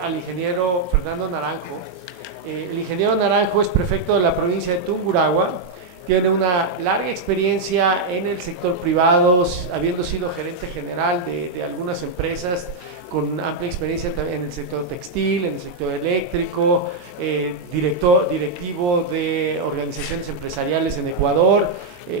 al ingeniero Fernando Naranjo. El ingeniero Naranjo es prefecto de la provincia de Tungurahua, tiene una larga experiencia en el sector privado, habiendo sido gerente general de algunas empresas, con amplia experiencia en el sector textil, en el sector eléctrico, directivo de organizaciones empresariales en Ecuador,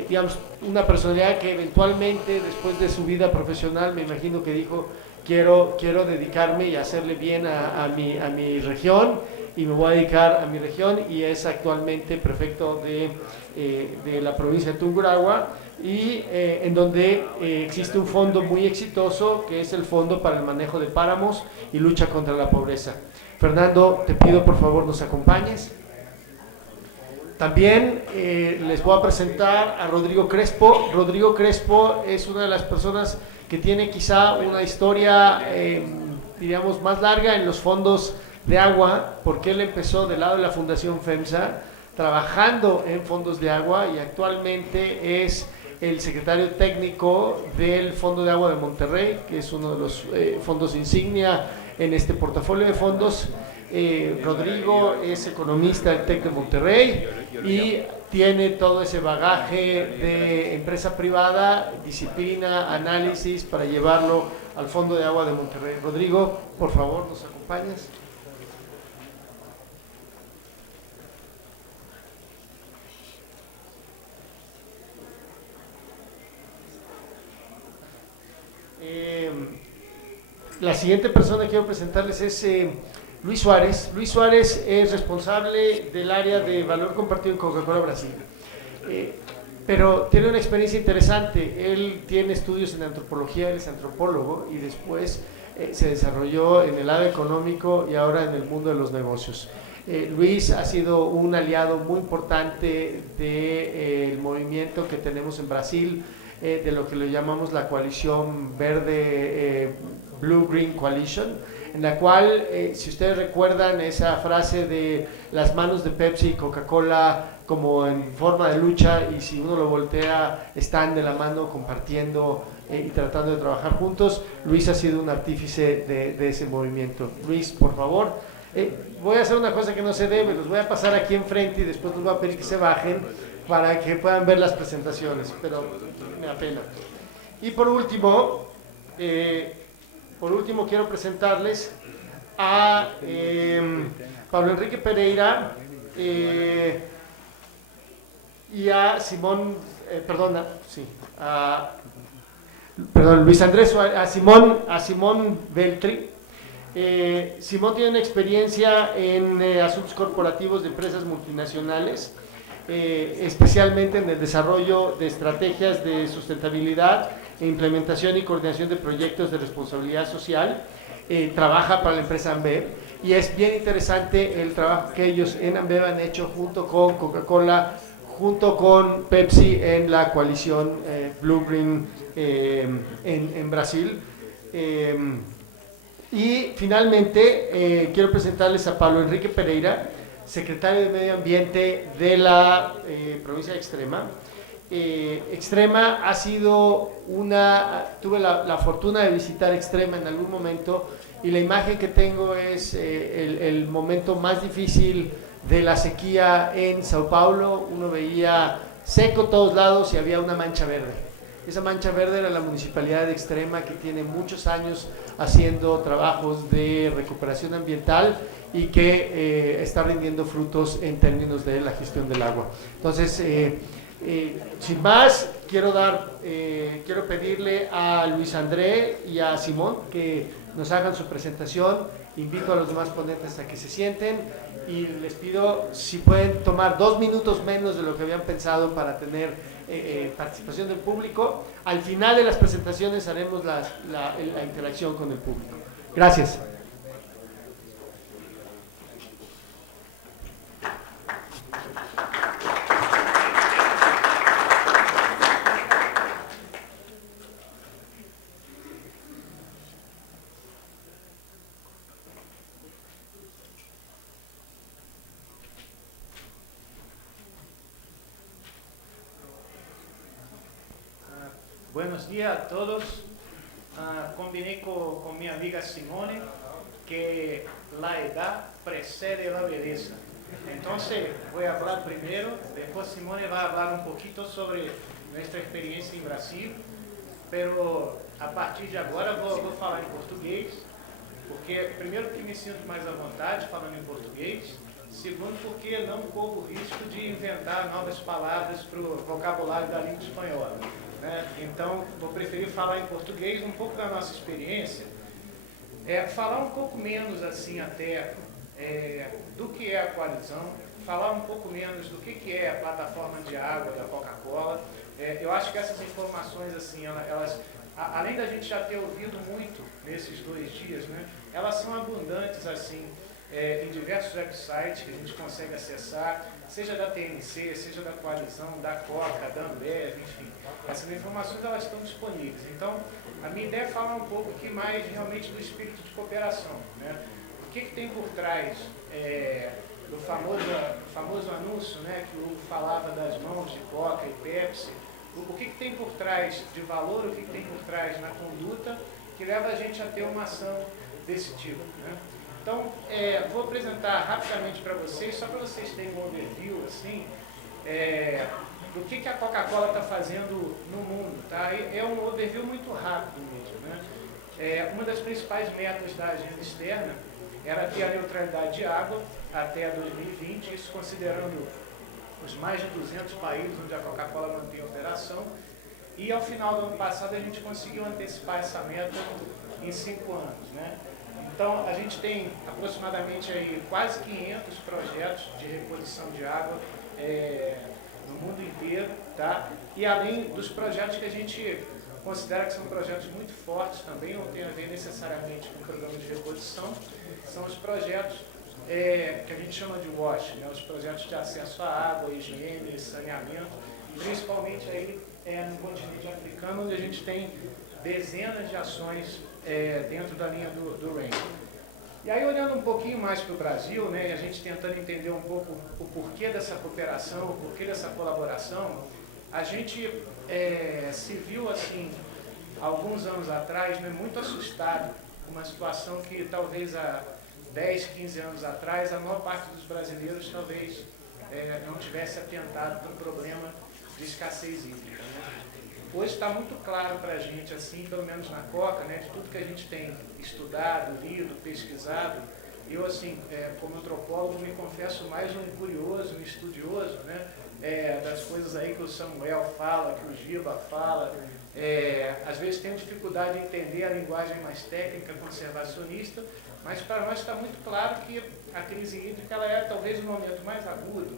digamos, una personalidad que eventualmente, después de su vida profesional, me imagino que dijo, quiero dedicarme y hacerle bien a mi región, y me voy a dedicar a mi región, y es actualmente prefecto de la provincia de Tungurahua, y en donde existe un fondo muy exitoso que es el Fondo para el Manejo de Páramos y Lucha contra la Pobreza. Fernando, te pido por favor nos acompañes. También les voy a presentar a Rodrigo Crespo. Rodrigo Crespo es una de las personas que tiene quizá una historia, diríamos, más larga en los fondos de agua, porque él empezó del lado de la Fundación FEMSA, trabajando en fondos de agua, y actualmente es el secretario técnico del Fondo de Agua de Monterrey, que es uno de los fondos insignia en este portafolio de fondos. Rodrigo es economista del TEC de Monterrey y tiene todo ese bagaje de empresa privada, disciplina, análisis para llevarlo al Fondo de Agua de Monterrey. Rodrigo, por favor, ¿nos acompañas? La siguiente persona que quiero presentarles es Luis Suárez. Luis Suárez es responsable del área de valor compartido en Coca-Cola Brasil. Pero tiene una experiencia interesante. Él tiene estudios en antropología, él es antropólogo, y después se desarrolló en el lado económico y ahora en el mundo de los negocios. Luis ha sido un aliado muy importante del movimiento que tenemos en Brasil, de lo que le llamamos la coalición verde, Blue Green Coalition, en la cual, si ustedes recuerdan esa frase de las manos de Pepsi y Coca-Cola como en forma de lucha, y si uno lo voltea, están de la mano compartiendo y tratando de trabajar juntos. Luis ha sido un artífice de ese movimiento. Luis, por favor, voy a hacer una cosa que no se debe, los voy a pasar aquí enfrente y después les voy a pedir que se bajen para que puedan ver las presentaciones, pero me da pena. Y por último quiero presentarles a Pablo Enrique Pereira y a Simón, Luis Andrés Suárez, a Simón Beltri. Simón tiene una experiencia en asuntos corporativos de empresas multinacionales, especialmente en el desarrollo de estrategias de sustentabilidad e implementación y coordinación de proyectos de responsabilidad social. Trabaja para la empresa Ambev, y es bien interesante el trabajo que ellos en Ambev han hecho junto con Coca-Cola, junto con Pepsi en la coalición Blue Green en Brasil. Y finalmente quiero presentarles a Pablo Enrique Pereira, secretario de Medio Ambiente de la provincia de Extrema. Extrema ha sido tuve la fortuna de visitar Extrema en algún momento, y la imagen que tengo es el momento más difícil de la sequía en Sao Paulo. Uno veía seco todos lados y había una mancha verde. Esa mancha verde era la municipalidad de Extrema, que tiene muchos años haciendo trabajos de recuperación ambiental y que está rindiendo frutos en términos de la gestión del agua. Entonces, sin más, quiero pedirle a Luis André y a Simón que nos hagan su presentación. Invito a los demás ponentes a que se sienten, y les pido si pueden tomar 2 minutos menos de lo que habían pensado para tener participación del público. Al final de las presentaciones haremos la interacción con el público. Gracias. Buenos días a todos. Combiné con mi amiga Simone que la edad precede la belleza. Entonces voy a hablar primero, después Simone va a hablar un poquito sobre nuestra experiencia en Brasil, pero a partir de agora vou falar em português, porque primeiro que me sinto mais à vontade falando em português, segundo porque não corro o risco de inventar novas palavras para o vocabulário da língua espanhola, né? Então vou preferir falar em português, um pouco da nossa experiência, falar um pouco menos assim até do que é a coalizão, falar um pouco menos do que é a plataforma de água da Coca-Cola. Eu acho que essas informações, assim, elas, além da gente já ter ouvido muito nesses 2 dias, né, elas são abundantes, assim, em diversos websites que a gente consegue acessar, seja da TNC, seja da Coalizão, da Coca, da Ambev, enfim. Essas informações, elas estão disponíveis. Então, a minha ideia é falar um pouco aqui mais realmente do espírito de cooperação, né? O que tem por trás do famoso anúncio, né, que o Hugo falava das mãos de Coca e Pepsi, o que tem por trás de valor, o que tem por trás na conduta que leva a gente a ter uma ação desse tipo, né? Então, vou apresentar rapidamente para vocês, só para vocês terem um overview, assim, do que a Coca-Cola está fazendo no mundo, tá? É um overview muito rápido mesmo, né? Uma das principais metas da agenda externa era ter a neutralidade de água até 2020, isso considerando os mais de 200 países onde a Coca-Cola mantém operação, e ao final do ano passado a gente conseguiu antecipar essa meta em 5 anos, né? Então a gente tem aproximadamente aí quase 500 projetos de reposição de água no mundo inteiro, tá? E além dos projetos que a gente considera que são projetos muito fortes também, não tem a ver necessariamente com o programa de reposição, são os projetos que a gente chama de WASH, né? Os projetos de acesso à água, higiene, saneamento, principalmente aí no continente africano, onde a gente tem dezenas de ações dentro da linha do RAIN. E aí, olhando um pouquinho mais para o Brasil, né, e a gente tentando entender um pouco o porquê dessa cooperação, o porquê dessa colaboração, a gente se viu, assim, alguns anos atrás, né, muito assustado com uma situação que talvez há 10, 15 anos atrás, a maior parte dos brasileiros talvez não tivesse atentado para um problema de escassez hídrica, né? Hoje está muito claro para a gente, assim, pelo menos na Coca, né, de tudo que a gente tem estudado, lido, pesquisado. Eu, assim, como antropólogo, me confesso mais um curioso, um estudioso, né, das coisas aí que o Samuel fala, que o Giba fala. Às vezes tenho dificuldade de entender a linguagem mais técnica, conservacionista, mas para nós está muito claro que a crise hídrica ela é talvez o momento mais agudo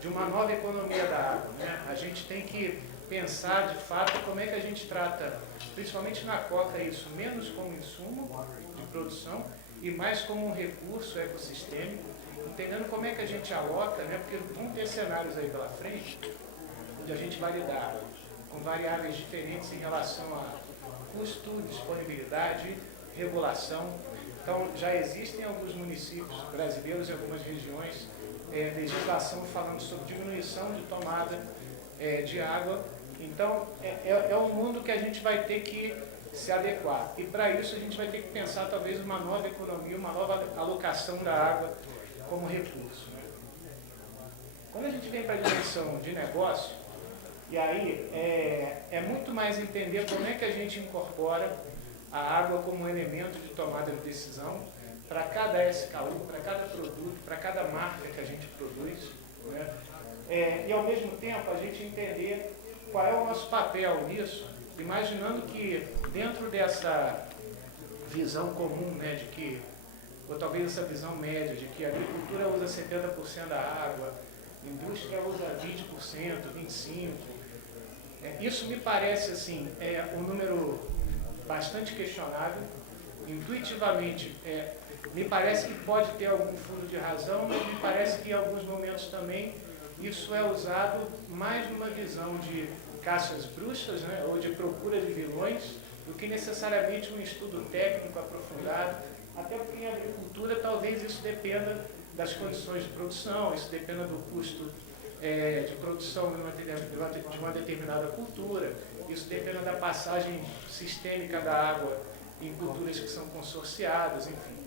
de uma nova economia da água, né? A gente tem que pensar de fato como é que a gente trata, principalmente na Coca, isso menos como insumo de produção e mais como um recurso ecossistêmico, entendendo como é que a gente aloca, né? Porque vão ter cenários aí pela frente onde a gente vai lidar com variáveis diferentes em relação a custo, disponibilidade, regulação. Então já existem alguns municípios brasileiros e algumas regiões legislação falando sobre diminuição de tomada de água. Então, é um mundo que a gente vai ter que se adequar. E para isso a gente vai ter que pensar talvez uma nova economia, uma nova alocação da água como recurso, né? Quando a gente vem para a dimensão de negócio, e aí é muito mais entender como é que a gente incorpora a água como um elemento de tomada de decisão para cada SKU, para cada produto, para cada marca que a gente produz, né? E ao mesmo tempo a gente entender qual é o nosso papel nisso, imaginando que dentro dessa visão comum, né, de que, ou talvez essa visão média, de que a agricultura usa 70% da água, a indústria usa 20%, 25%, isso me parece assim, um número bastante questionável. Intuitivamente, me parece que pode ter algum fundo de razão, mas me parece que em alguns momentos também isso é usado mais numa visão de caças bruxas, né, ou de procura de vilões, do que necessariamente um estudo técnico aprofundado, até porque em agricultura talvez isso dependa das condições de produção, isso dependa do custo de produção de uma determinada cultura, isso dependa da passagem sistêmica da água em culturas que são consorciadas, enfim.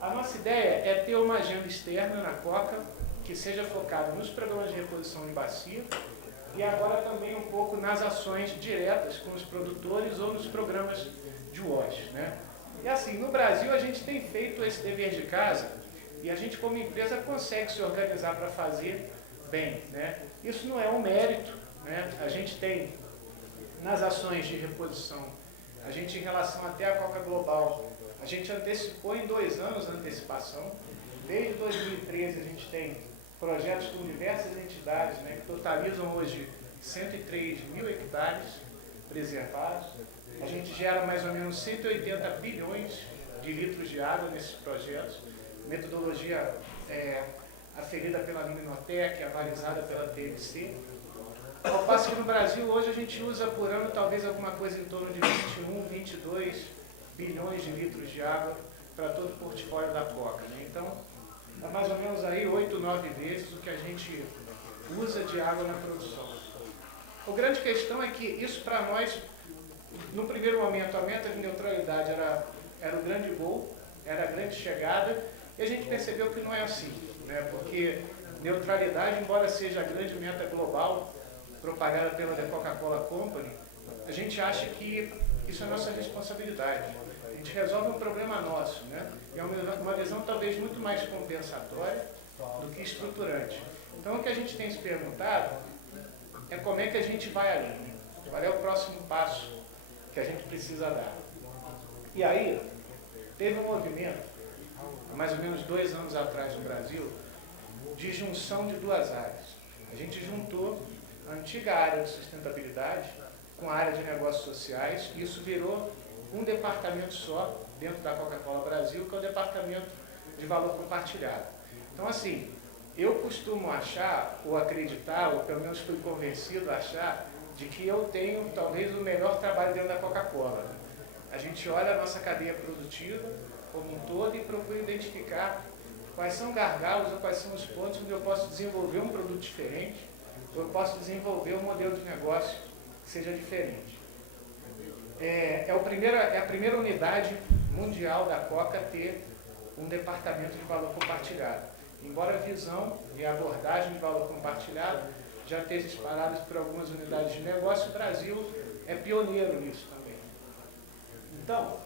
A nossa ideia é ter uma agenda externa na Coca que seja focada nos programas de reposição de bacia e agora também um pouco nas ações diretas com os produtores ou nos programas de WASH, né? E assim, no Brasil a gente tem feito esse dever de casa e a gente como empresa consegue se organizar para fazer bem, né? Isso não é um mérito, né? A gente tem nas ações de reposição, a gente em relação até a Coca Global, a gente antecipou em 2 anos a antecipação. Desde 2013 a gente tem projetos com diversas entidades, né, que totalizam hoje 103 mil hectares preservados. A gente gera mais ou menos 180 bilhões de litros de água nesses projetos. Metodologia aferida pela Mininotec, avalizada pela TNC. Ao passo que no Brasil hoje a gente usa por ano talvez alguma coisa em torno de 21, 22 bilhões de litros de água para todo o portfólio da Coca, né? Então, é mais ou menos aí 8, 9 vezes o que a gente usa de água na produção. A grande questão é que isso para nós, no primeiro momento, a meta de neutralidade era o grande gol, era a grande chegada, e a gente percebeu que não é assim, né? Porque neutralidade, embora seja a grande meta global, propagada pela The Coca-Cola Company, a gente acha que isso é nossa responsabilidade. A gente resolve um problema nosso, né? É uma visão talvez muito mais compensatória do que estruturante. Então o que a gente tem se perguntado é como é que a gente vai ali, né? Qual é o próximo passo que a gente precisa dar. E aí, teve um movimento, há mais ou menos 2 anos atrás no Brasil, de junção de 2 áreas. A gente juntou a antiga área de sustentabilidade com a área de negócios sociais, e isso virou um departamento só dentro da Coca-Cola Brasil, que é o departamento de valor compartilhado. Então, assim, eu costumo achar, ou acreditar, ou pelo menos fui convencido a achar, de que eu tenho talvez o melhor trabalho dentro da Coca-Cola. A gente olha a nossa cadeia produtiva como um todo e procura identificar quais são gargalos ou quais são os pontos onde eu posso desenvolver um produto diferente, ou eu posso desenvolver um modelo de negócio que seja diferente. É a primeira unidade mundial da Coca ter um departamento de valor compartilhado. Embora a visão e a abordagem de valor compartilhado já esteja espalhadas por algumas unidades de negócio, o Brasil é pioneiro nisso também. Então,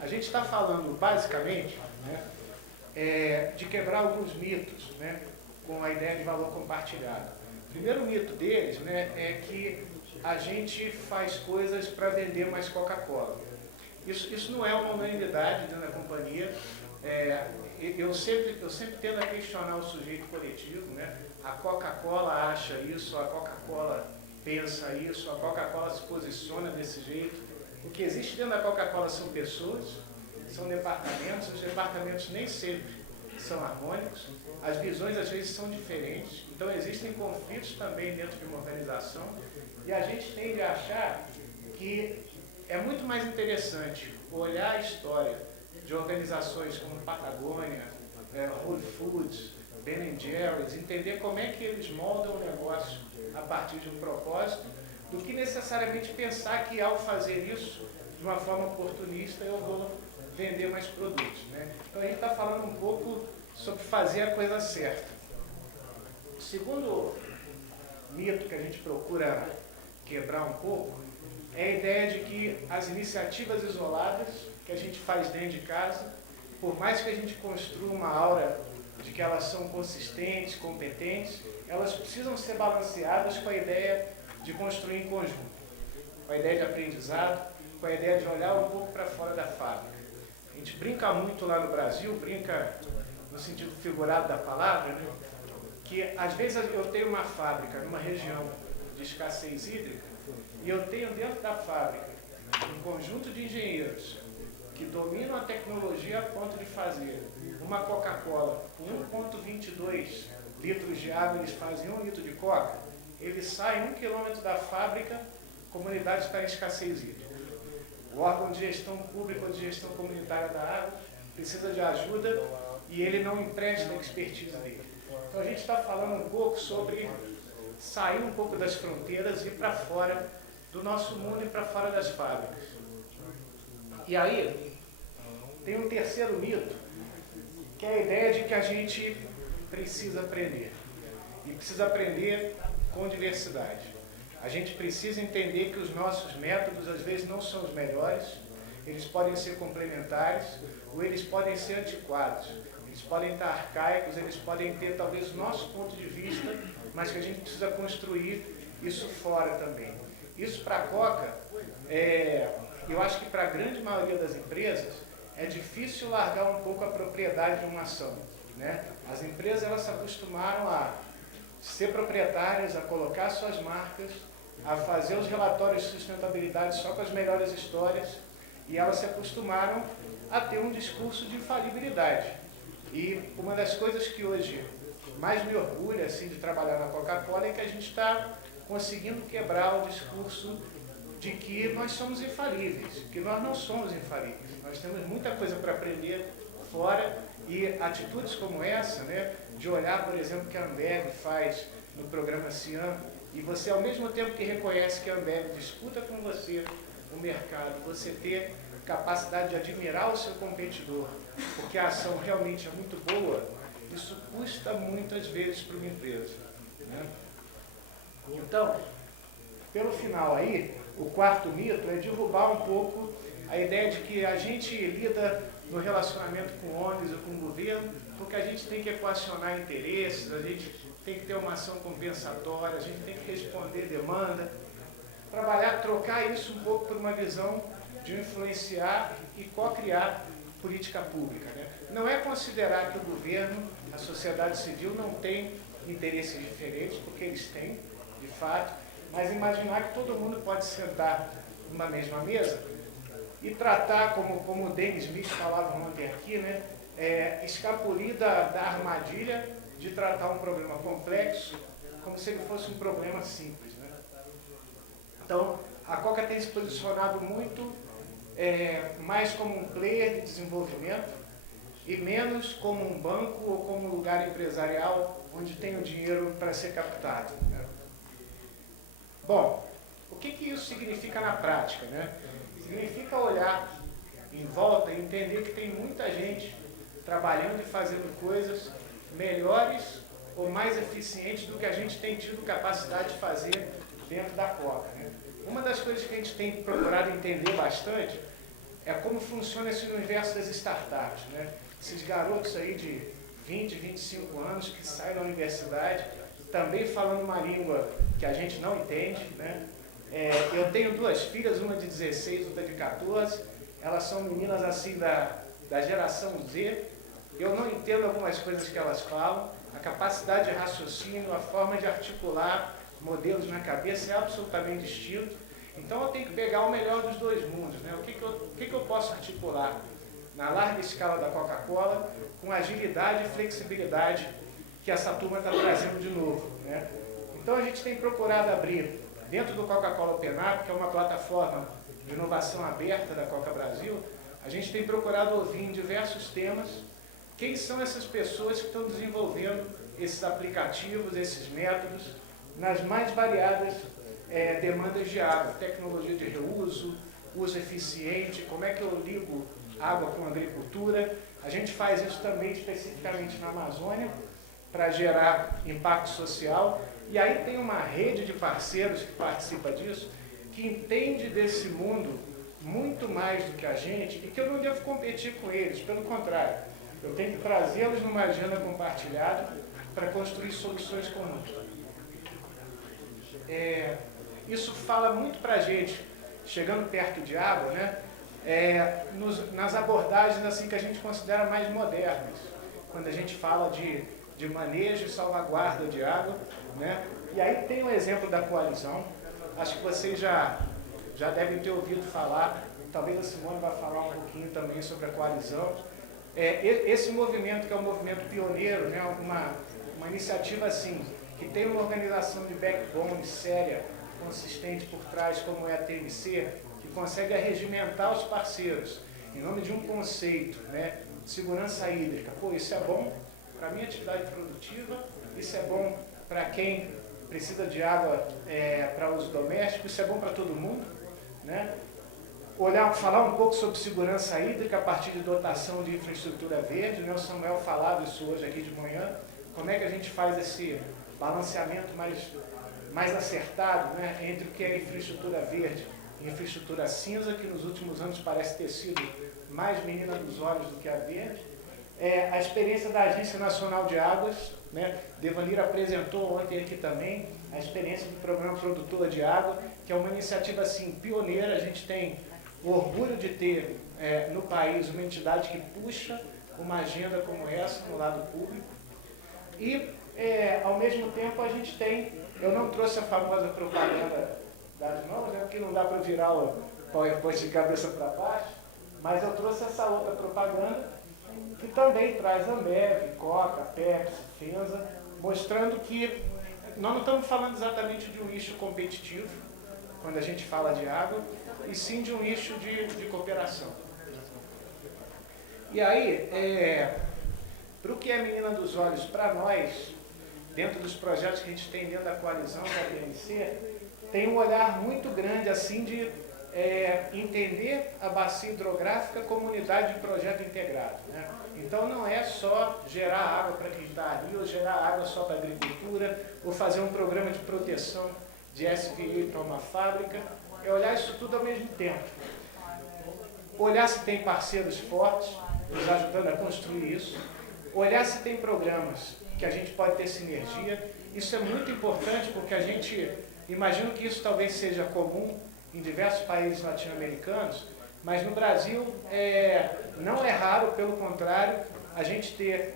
a gente está falando basicamente, né, de quebrar alguns mitos, né, com a ideia de valor compartilhado. O primeiro mito deles, né, é que a gente faz coisas para vender mais Coca-Cola. Isso não é uma unanimidade dentro da companhia. Eu sempre tendo a questionar o sujeito coletivo, né? A Coca-Cola acha isso, a Coca-Cola pensa isso, a Coca-Cola se posiciona desse jeito. O que existe dentro da Coca-Cola são pessoas, são departamentos, os departamentos nem sempre são harmônicos, as visões às vezes são diferentes, então existem conflitos também dentro de uma organização, e a gente tende a achar que é muito mais interessante olhar a história de organizações como Patagônia, Whole Foods, Ben & Jerry's, entender como é que eles moldam o negócio a partir de um propósito, do que necessariamente pensar que ao fazer isso de uma forma oportunista eu vou vender mais produtos, né? Então a gente está falando um pouco sobre fazer a coisa certa. O segundo mito que a gente procura quebrar um pouco é a ideia de que as iniciativas isoladas que a gente faz dentro de casa, por mais que a gente construa uma aura de que elas são consistentes, competentes, elas precisam ser balanceadas com a ideia de construir em conjunto, com a ideia de aprendizado, com a ideia de olhar um pouco para fora da fábrica. A gente brinca muito lá no Brasil, brinca no sentido figurado da palavra, né? Que às vezes eu tenho uma fábrica numa região de escassez hídrica e eu tenho dentro da fábrica um conjunto de engenheiros que dominam a tecnologia a ponto de fazer uma Coca-Cola com 1,22 litros de água, eles fazem 1 litro de Coca, eles saem 1 quilômetro da fábrica, comunidade está em escassez hídrica. O órgão de gestão pública ou de gestão comunitária da água precisa de ajuda e ele não empresta a expertise dele. Então a gente está falando um pouco sobre sair um pouco das fronteiras e ir para fora do nosso mundo e para fora das fábricas. E aí, Tem um terceiro mito, que é a ideia de que a gente precisa aprender. E precisa aprender com diversidade. A gente precisa entender que os nossos métodos, às vezes, não são os melhores, eles podem ser complementares, ou eles podem ser antiquados. Eles podem estar arcaicos, eles podem ter, talvez, o nosso ponto de vista, mas que a gente precisa construir isso fora também. Isso para a Coca, eu acho que para a grande maioria das empresas, é difícil largar um pouco a propriedade de uma ação, né? As empresas, elas se acostumaram a ser proprietárias, a colocar suas marcas, a fazer os relatórios de sustentabilidade só com as melhores histórias, e elas se acostumaram a ter um discurso de infalibilidade. E uma das coisas que hoje mais me orgulha assim, de trabalhar na Coca-Cola é que a gente está conseguindo quebrar o discurso de que nós somos infalíveis, que nós não somos infalíveis. Nós temos muita coisa para aprender fora, e atitudes como essa, né, de olhar, por exemplo, que a Ambev faz no programa Cian, e você, ao mesmo tempo que reconhece que a Ambev disputa com você o mercado, você ter capacidade de admirar o seu competidor, porque a ação realmente é muito boa, isso custa muitas vezes para uma empresa, né? Então, pelo final aí, o quarto mito é derrubar um pouco a ideia de que a gente lida no relacionamento com ONGs ou com o governo, porque a gente tem que equacionar interesses, a gente tem que ter uma ação compensatória, a gente tem que responder demanda, trabalhar, trocar isso um pouco por uma visão de influenciar e co-criar política pública, né? Não é considerar que o governo, a sociedade civil não tem interesses diferentes, porque eles têm, de fato, mas imaginar que todo mundo pode sentar numa mesma mesa e tratar, como o Dennis Smith falava ontem aqui, né, escapulir da armadilha de tratar um problema complexo como se ele fosse um problema simples, né? Então, a Coca tem se posicionado muito mais como um player de desenvolvimento e menos como um banco ou como um lugar empresarial onde tem o dinheiro para ser captado, né? Bom, o que isso significa na prática, né? Significa olhar em volta e entender que tem muita gente trabalhando e fazendo coisas melhores ou mais eficientes do que a gente tem tido capacidade de fazer dentro da Coca, né? Uma das coisas que a gente tem procurado entender bastante é como funciona esse universo das startups, né? Esses garotos aí de 20, 25 anos que saem da universidade, também falando uma língua que a gente não entende, né? Eu tenho duas filhas, uma de 16, outra de 14, elas são meninas assim da geração Z. Eu não entendo algumas coisas que elas falam, a capacidade de raciocínio, a forma de articular modelos na cabeça é absolutamente distinto. Então eu tenho que pegar o melhor dos dois mundos, né? O que eu posso articular na larga escala da Coca-Cola com agilidade e flexibilidade que essa turma está trazendo de novo, né? Então a gente tem procurado abrir dentro do Coca-Cola Open Up, que é uma plataforma de inovação aberta da Coca Brasil, a gente tem procurado ouvir em diversos temas quem são essas pessoas que estão desenvolvendo esses aplicativos, esses métodos, nas mais variadas demandas de água, tecnologia de reuso, uso eficiente, como é que eu ligo água com agricultura. A gente faz isso também especificamente na Amazônia, para gerar impacto social. E aí tem uma rede de parceiros que participa disso, que entende desse mundo muito mais do que a gente, e que eu não devo competir com eles, pelo contrário, eu tenho que trazê-los numa agenda compartilhada para construir soluções comuns. Isso fala muito para a gente, chegando perto de água, né? Nas abordagens assim, que a gente considera mais modernas, quando a gente fala de manejo e salvaguarda de água, né? E aí tem o exemplo da coalizão. Acho que vocês já devem ter ouvido falar, talvez a Simone vai falar um pouquinho também sobre a coalizão. Esse movimento, que é um movimento pioneiro, né? Uma iniciativa assim, que tem uma organização de backbone séria, consistente por trás, como é a TMC, que consegue arregimentar os parceiros em nome de um conceito, né? De segurança hídrica. Pô, isso é bom para a minha atividade produtiva, isso é bom para quem precisa de água para uso doméstico, isso é bom para todo mundo, né? falar um pouco sobre segurança hídrica a partir de dotação de infraestrutura verde, né? O Samuel falava isso hoje aqui de manhã, como é que a gente faz esse balanceamento mais acertado, né, entre o que é infraestrutura verde e infraestrutura cinza, que nos últimos anos parece ter sido mais menina dos olhos do que a verde. A experiência da Agência Nacional de Águas, né, Devanir apresentou ontem aqui também a experiência do Programa Produtor de Água, que é uma iniciativa assim, pioneira. A gente tem o orgulho de ter no país uma entidade que puxa uma agenda como essa no lado público. E, ao mesmo tempo, a gente tem, eu não trouxe a famosa propaganda das mãos, né, porque não dá para virar o PowerPoint de cabeça para baixo, mas eu trouxe essa outra propaganda, que também traz Ambev, Coca, Pepsi, Fenza, mostrando que nós não estamos falando exatamente de um nicho competitivo, quando a gente fala de água, e sim de um nicho de cooperação. E aí, para o que é Menina dos Olhos, para nós, dentro dos projetos que a gente tem dentro da coalizão da BNC, tem um olhar muito grande assim de entender a bacia hidrográfica como unidade de projeto integrado, né? Então não é só gerar água para quem está ali, ou gerar água só para a agricultura, ou fazer um programa de proteção de SPA para uma fábrica, é olhar isso tudo ao mesmo tempo. Olhar se tem parceiros fortes, nos ajudando a construir isso, olhar se tem programas que a gente pode ter sinergia. Isso é muito importante porque a gente, imagino que isso talvez seja comum em diversos países latino-americanos, mas no Brasil não é raro, pelo contrário, a gente ter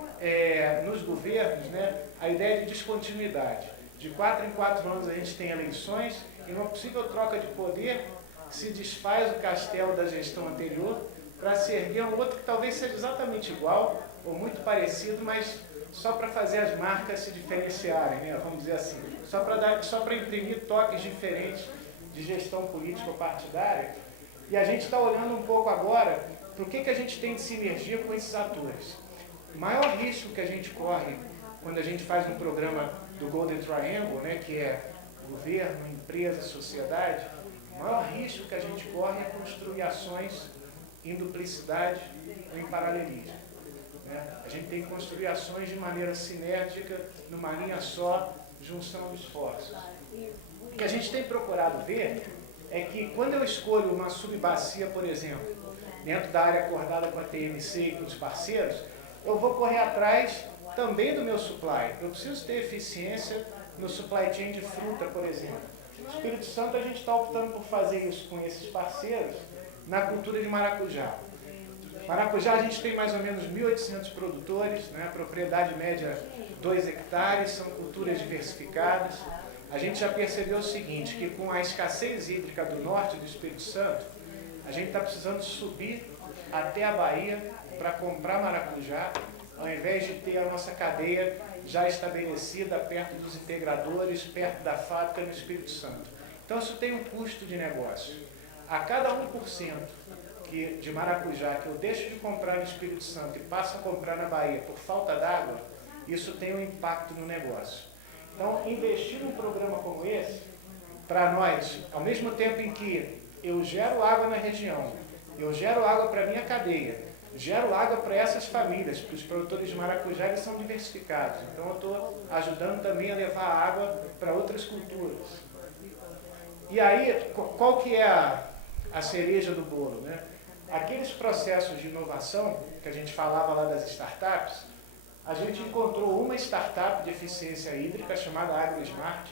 nos governos, né, a ideia de descontinuidade. De 4 em 4 anos a gente tem eleições e numa possível troca de poder se desfaz o castelo da gestão anterior para se erguer um outro que talvez seja exatamente igual ou muito parecido, mas só para fazer as marcas se diferenciarem, né, vamos dizer assim, só para imprimir toques diferentes de gestão político-partidária. E a gente está olhando um pouco agora para o que a gente tem de sinergia com esses atores. O maior risco que a gente corre quando a gente faz um programa do Golden Triangle, né, que é governo, empresa, sociedade, o maior risco que a gente corre é construir ações em duplicidade ou em paralelismo, né? A gente tem que construir ações de maneira sinérgica, numa linha só, junção de esforços. O que a gente tem procurado ver é que quando eu escolho uma subbacia, por exemplo, dentro da área acordada com a TMC e com os parceiros, eu vou correr atrás também do meu supply. Eu preciso ter eficiência no supply chain de fruta, por exemplo. No Espírito Santo a gente está optando por fazer isso com esses parceiros na cultura de maracujá. Maracujá a gente tem mais ou menos 1.800 produtores, né? Propriedade média 2 hectares, são culturas diversificadas. A gente já percebeu o seguinte, que com a escassez hídrica do norte do Espírito Santo, a gente está precisando subir até a Bahia para comprar maracujá, ao invés de ter a nossa cadeia já estabelecida perto dos integradores, perto da fábrica no Espírito Santo. Então isso tem um custo de negócio. A cada 1% de maracujá que eu deixo de comprar no Espírito Santo e passo a comprar na Bahia por falta d'água, isso tem um impacto no negócio. Então, investir num programa como esse, para nós, ao mesmo tempo em que eu gero água na região, eu gero água para a minha cadeia, gero água para essas famílias, porque os produtores de maracujá eles são diversificados. Então, eu estou ajudando também a levar água para outras culturas. E aí, qual que é a cereja do bolo, né? Aqueles processos de inovação que a gente falava lá das startups, a gente encontrou uma startup de eficiência hídrica chamada AgroSmart.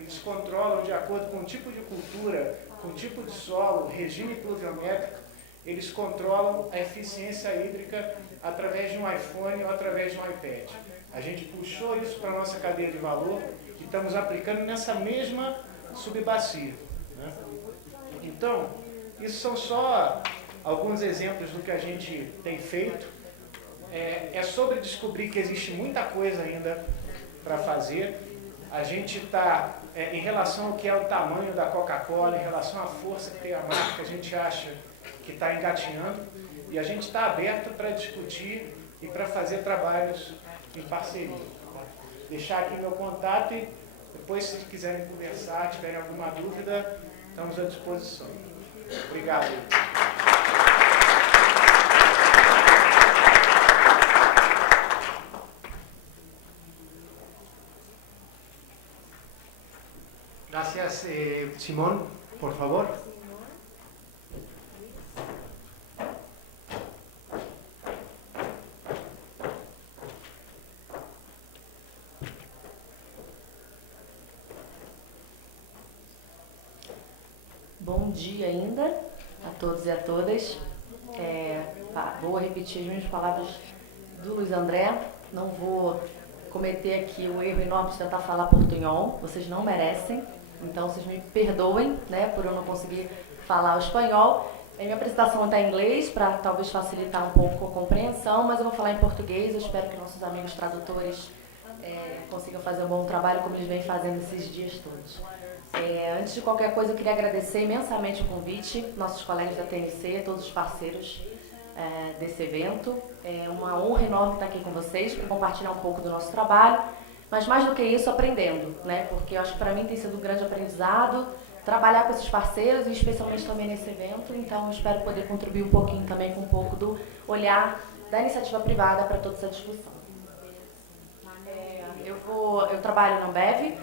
Eles controlam, de acordo com o tipo de cultura, com o tipo de solo, regime pluviométrico, eles controlam a eficiência hídrica através de um iPhone ou através de um iPad. A gente puxou isso para a nossa cadeia de valor e estamos aplicando nessa mesma subbacia, né? Então, isso são só alguns exemplos do que a gente tem feito. É sobre descobrir que existe muita coisa ainda para fazer. A gente está, em relação ao que é o tamanho da Coca-Cola, em relação à força que tem a marca, a gente acha que está engatinhando e a gente está aberto para discutir e para fazer trabalhos em parceria. Deixar aqui meu contato e depois, se quiserem conversar, tiverem alguma dúvida, estamos à disposição. Obrigado. Gracias, Simón, por favor. Bom dia ainda a todos e a todas. Vou repetir as mesmas palavras do Luiz André. Não vou cometer aqui o erro enorme de tentar falar portunhol. Vocês não merecem. Então, vocês me perdoem, né, por eu não conseguir falar o espanhol. A minha apresentação está em inglês, para talvez facilitar um pouco a compreensão, mas eu vou falar em português. Eu espero que nossos amigos tradutores consigam fazer um bom trabalho, como eles vêm fazendo esses dias todos. Antes de qualquer coisa, eu queria agradecer imensamente o convite, nossos colegas da TNC, todos os parceiros desse evento. É uma honra enorme estar aqui com vocês para compartilhar um pouco do nosso trabalho, mas mais do que isso, aprendendo, né? Porque eu acho que para mim tem sido um grande aprendizado trabalhar com esses parceiros e especialmente também nesse evento, então eu espero poder contribuir um pouquinho também com um pouco do olhar da iniciativa privada para toda essa discussão. Eu trabalho na Ambev.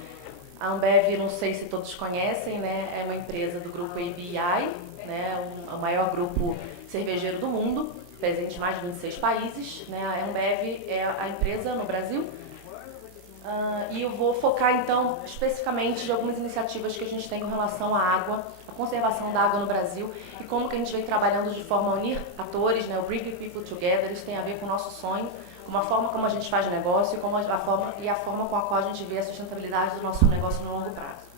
A Ambev, não sei se todos conhecem, né, é uma empresa do grupo ABI, né, o maior grupo cervejeiro do mundo, presente em mais de 26 países. Né, a Ambev é a empresa no Brasil. E eu vou focar, então, especificamente de algumas iniciativas que a gente tem com relação à água, a conservação da água no Brasil e como que a gente vem trabalhando de forma a unir atores, né, o Bring People Together. Isso tem a ver com o nosso sonho, com a forma como a gente faz negócio e a forma com a qual a gente vê a sustentabilidade do nosso negócio no longo prazo.